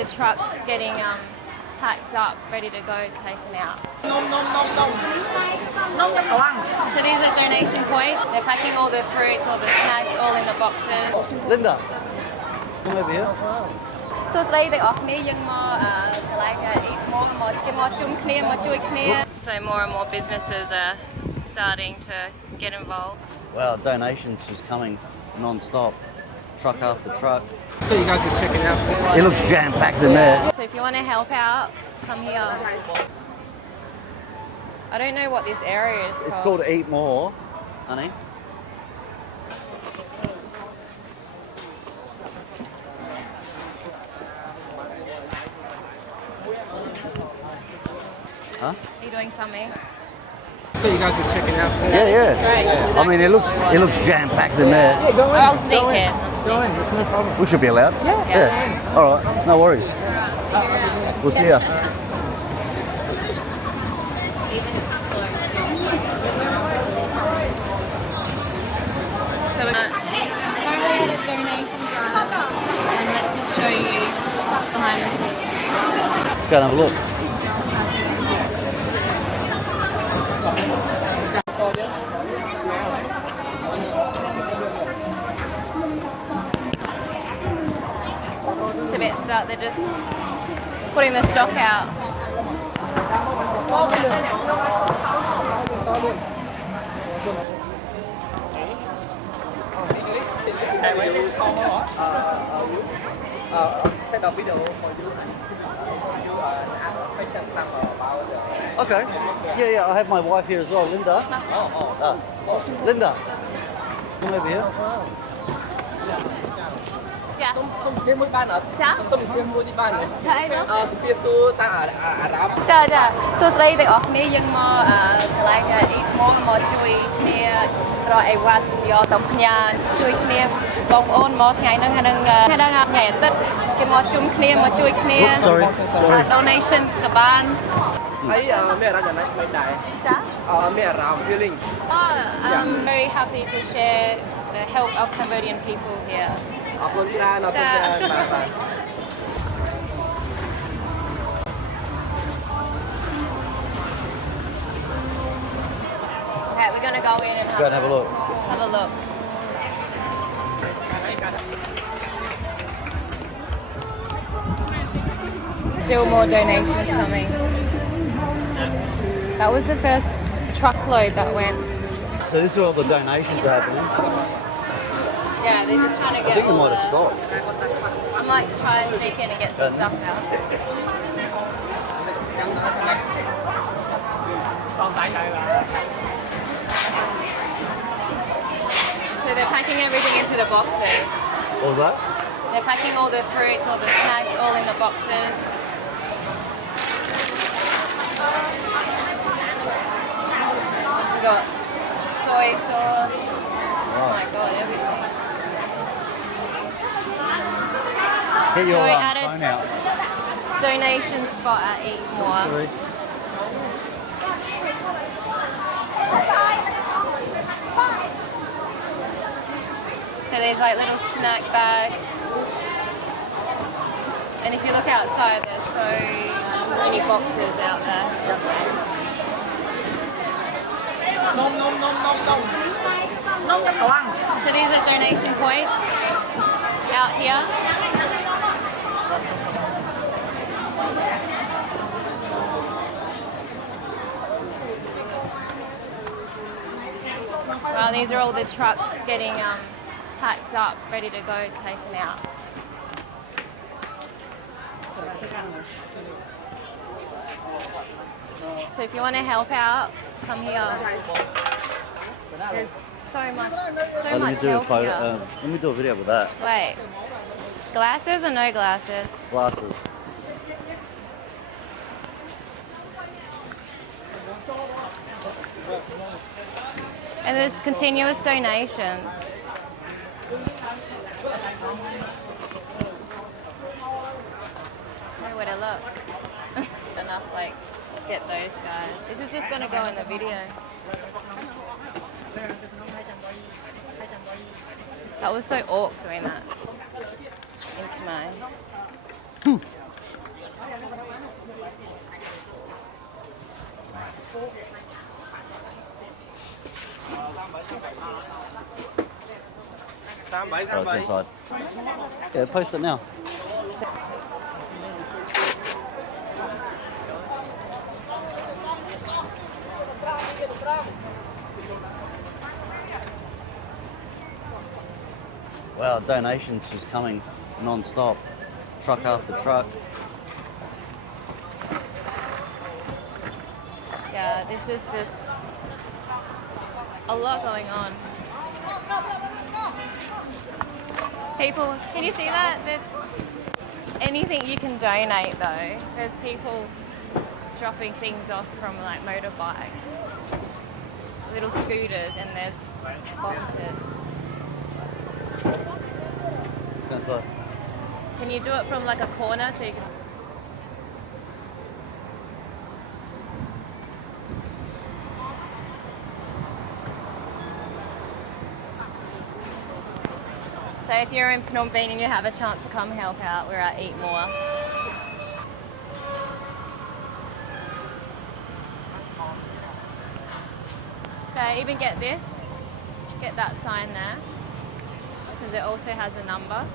the trucks getting packed up, ready to go, taken out. So these are donation points. They're packing all the fruits, all the snacks, all in the boxes. Linda, come over here. សួស្តីទាំងអស់គ្នាយើងមកកន្លែង eat more មកជុំគ្នាមកជួយគ្នា So more and more businesses are starting to get involved. Wow, donations just coming non-stop, truck after truck. I thought you guys could check it out. It looks jam-packed in there. So if you want to help out, come here. I don't know what this area is called. It's called Eat More, honey. Huh? Are you doing something? I thought you guys could check it out. Yeah. Great. I mean, it looks jam-packed in there. Yeah, go in. I'll sneak in. Go in. There's no problem. We should be allowed. Yeah. All right. No worries. We'll see ya. So we're currently at a donation drive, and let's just show you behind the scenes. Let's go and have a look. It's a bit stuck. They're just putting the stock out. Okay. Yeah. I have my wife here as well, Linda. Linda, come over here. Dạ. Không kiếm mũi ban ở. Dạ. Không kiếm mũi ban nữa. Dạ em đó. Kia su ta ở Rap. ចាសួស្តីទាំងអស់គ្នាយើងមកកន្លែង eat more មកជួយគ្នារកអីវ៉ាន់យកទៅផ្ញើជួយគ្នាបងប្អូនមកថ្ងៃហ្នឹងថ្ងៃអាទិត្យគេមកជុំគ្នាមកជួយគ្នា Sorry. donation ក៏បាន Thấy mẹ ra nhà này mấy đại. ចា Mẹ Rap feeling. I'm very happy to share the help of Cambodian people here. Con ra nó sẽ bà. Okay, we're going to go in and Let's go and have a look. Have a look. Still more donations coming. That was the first truckload that went. So this is where all the donations are happening. Yeah, they're just trying to I get think we all might have the... stopped. I might try and sneak in and get some stuff out. So they're packing everything into the boxes. What was that? They're packing all the fruits, all the snacks, all in the boxes. We got soy sauce. Oh my god, everything. Get your So we added- phone out. Donation spot at Eat More. Sorry. So there's like little snack bags. And if you look outside, there's so many boxes out there. So these are donation points out here. Well, these are all the trucks getting packed up, ready to go, taken out. So if you want to help out, come here. There's so much Let me do a help photo. here. Let me do a video with that. Wait, glasses or no glasses? Glasses. And there's continuous donations. Nowhere to look. Enough, like, get those guys. This is just going to go in the video. That was so orcs doing that in Khmer. Oh, it's inside. Yeah, post it now. Wow, donations just coming non-stop, truck after truck. Yeah, this is just a lot going on. People, can you see that? Anything you can donate though. There's people dropping things off from like motorbikes, little scooters, and there's boxes. Inside. Can you do it from like a corner so you can? So if you're in Phnom Penh and you have a chance to come help out, we're at Eat More. So even get that sign there, because it also has a number.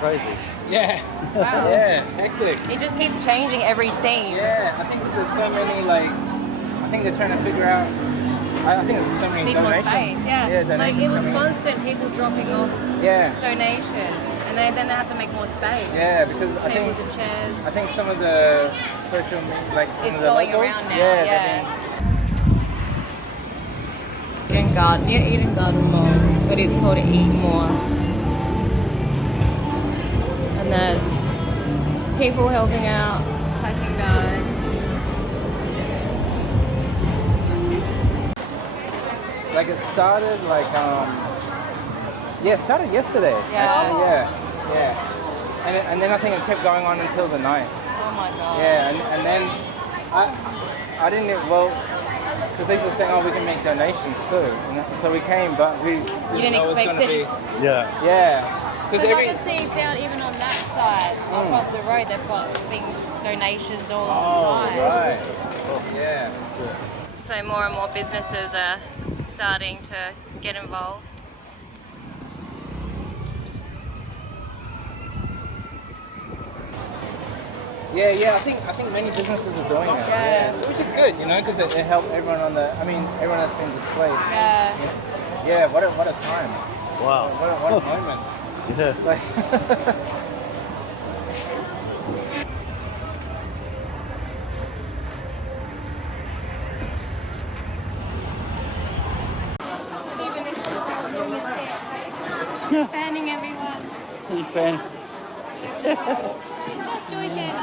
Crazy. Yeah. Wow. Yeah, hectic. It just keeps changing every scene. Yeah, I think there's so many, like, I think they're trying to figure out, I think there's so many Need more donations. space, yeah. Like donations it was coming in. constant people dropping off Yeah. donation, and then they have to make more space. Yeah, because I think Tables and chairs. I think some of the social media, like some It's of the going locals, around now, yeah, yeah. they've Eden Garden, near Eden Garden Mall, but it's called Eat More. And there's people helping out, packing bags. been, like it started like it started yesterday. Yeah. Actually, yeah. And then I think it kept going on until the night. Oh my god. Yeah, and then I didn't get, well, because they were saying, oh, we can make donations too. And so we came, but we You didn't know it was expect gonna this. Yeah. Yeah. But Because I can see down even on that side, across the road, they've got things, donations all on the side. right. Yeah. So more and more businesses are starting to get involved. Yeah. I think many businesses are doing it. Yeah. Which is good, you know, because it helped everyone everyone that's been displaced. Yeah. Yeah. What a time. Wow. What a moment. Yeah. Like, Fanning everyone. You fan? Joy here,